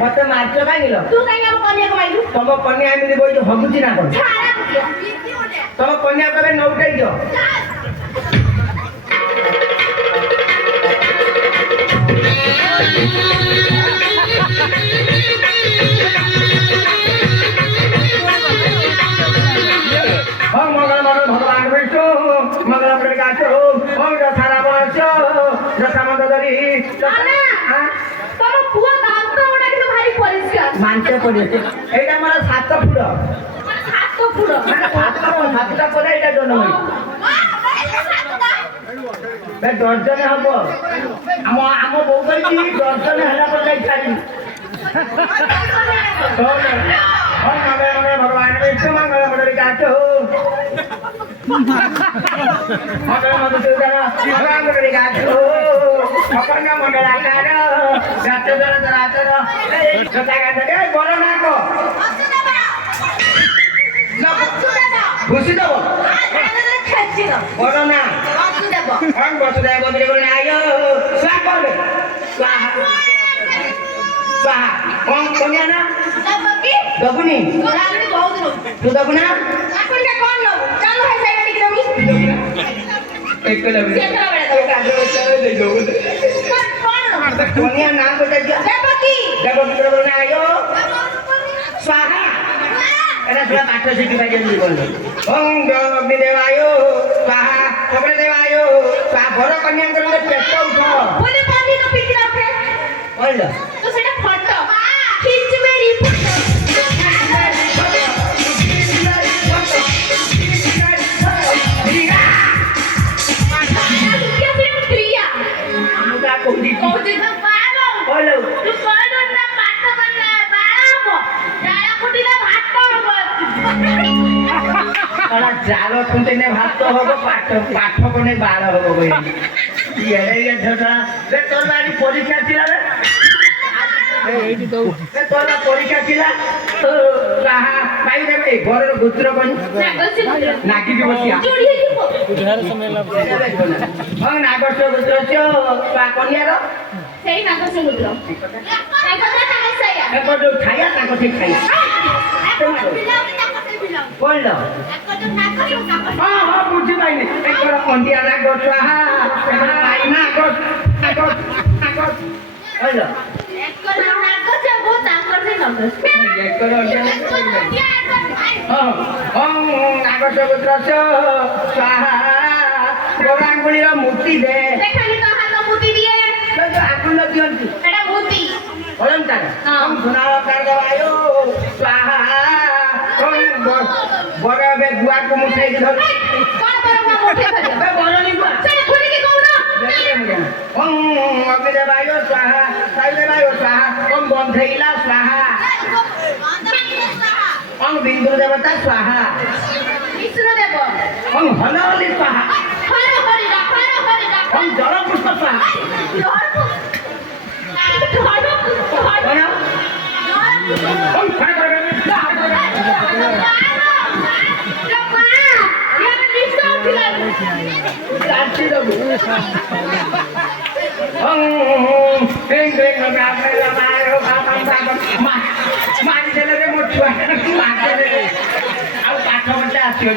मत मारछ काइलो तू काई अब कन्या को माइलु तम कन्या एमि बोइ हगुची ना कोन तम कन्या कबे न उठाइ दियो ओम मंगल मंगल भगवान विष्णु मंगल प्रकाश ओम रथारा वंश रथामंत दरी ना तम पुआ दांत उडा कि भारी परिष्कार मानते पड़े एटा मोर 7 फुट 7 फुट মানে 7টা করে এটা জন্ম বে দর্জনে হবো আম বউ কইছি দর্জনে হেলা পর যাই ছাড়ি ओम नमः नमः भगवान विष्णु मंगल मंगल गाचो मंगल मधुसूदन भगवान मंगल गाचो अपना मंगल आकार गाचो दर दरातर कथा गाचो ए बड़ ना को खुशी देव बड़ ना हम वसुदेव बदली बोलने आयो स्वाहा स्वाहा स्वाहा कौन कन्या ना दबुनी तू दबुना এখন কে কোন লো চালু হয় সাইড দিকে তুমি एक लबी চেতনা বেড়া দাও काजो चले दे दो কোন লো कन्या नाम बता दिया দেবকি देवकी बोलने आयो स्वाहा एरा थोड़ा पाठ सीखी बाजे नहीं बोल ओम देवकी देवायो स्वाहा कबरे देवायो स्वाहा भर कन्या कर पेट उठो बोले पानी का पिटी रखे बोल तो सेटा फटो खींच मेरी फोटो জালো খুঁজে ভাত হবো পাঠ পাঠ কোনে বার হবো বই ये झटा रे তোর বাড়ি পরীক্ষা ছিল রে এইটি তো তোর পরীক্ষা ছিল তো কাহা পাই দেবে ঘরের গোত্র কোন নাকি কি বসিয়া उधार समय लग ହଁ ନାଗସ୍ୟ ଗୋତ୍ର କନ୍ୟାର ସେଇ ନାଗ ସମୁଦ୍ର ନାଗ କଥା ସେଇଆ ଏକ ଯୋଉ ଖାଇବା ତାଙ୍କ ଠିକ ଖାଇବା କହିଲ ହଁ ହଁ ବୁଝିପାଇନି ଏକର କନ୍ୟା ନାଗ ସ୍ୱାହା ଏକର ମାଇ ନାଗ ନାଗ ନାଗ କହିଲ ଏକର ନାଗ ଯାବ ତାଙ୍କର ସେ ନାଗ ଏକର ହଁ ହଁ ନାଗସ୍ୟ ଗୋତ୍ର ସ୍ୱାହା ଗୋରାଙ୍ଗୁଳିର ମୂର୍ତ୍ତି ଦେ ଦେଖାନି ତ ହାତ ମୁଦି ଦିଏ ଯୋଉ ଆକୁଲ ଦିଅନ୍ତି ଏଟା ମୁଦି অলঙ্কার কম ধুনালঙ্কার দেওয়ায়ো স্বাহা কম বড় বে গুয়াকে মুঠাই ধর কোন বড় মা মুঠে ধরে বে বড় নি গুয়া সেটা খুলে কি কও না ওম অগ্নি দেবায়ো স্বাহা সাই দেবায়ো স্বাহা কম বন্ধইলা স্বাহা ওম বিন্দু দেবতা স্বাহা বিষ্ণু দেব ওম হনলি স্বাহা হরি হরি ডাক ওম জলপুষ্প স্বাহা ওম খড় করে মারি দেলে রে মোট ছুয়া ଆଉ ପାଠ ପଢା ଆସିବ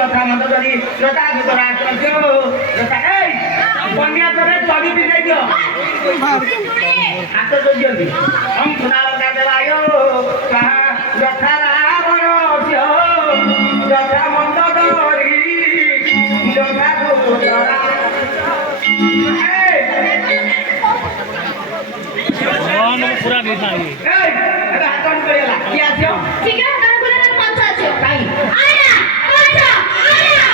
ଯଥା ମତ କରି ଯଥା ଭିତର କନ୍ୟା ତମେ ଚବି ବି ଦେଇ ଦିଅ ହାତ ତ ଦିଅନ୍ତି ହମ୍ ସୁନାଲଙ୍କା ଦେବାୟ ଯଥା ରାବଣ ଯଥା ମନ୍ଦ କରି ଯଥା पूरा नहीं था ये हाथ पड़ेगा क्या आसियो ठीक है ना बोले ना कौन सा आसियो काई आया कौन सा आया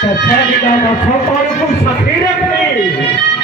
सफर का सफर को सफीर अपनी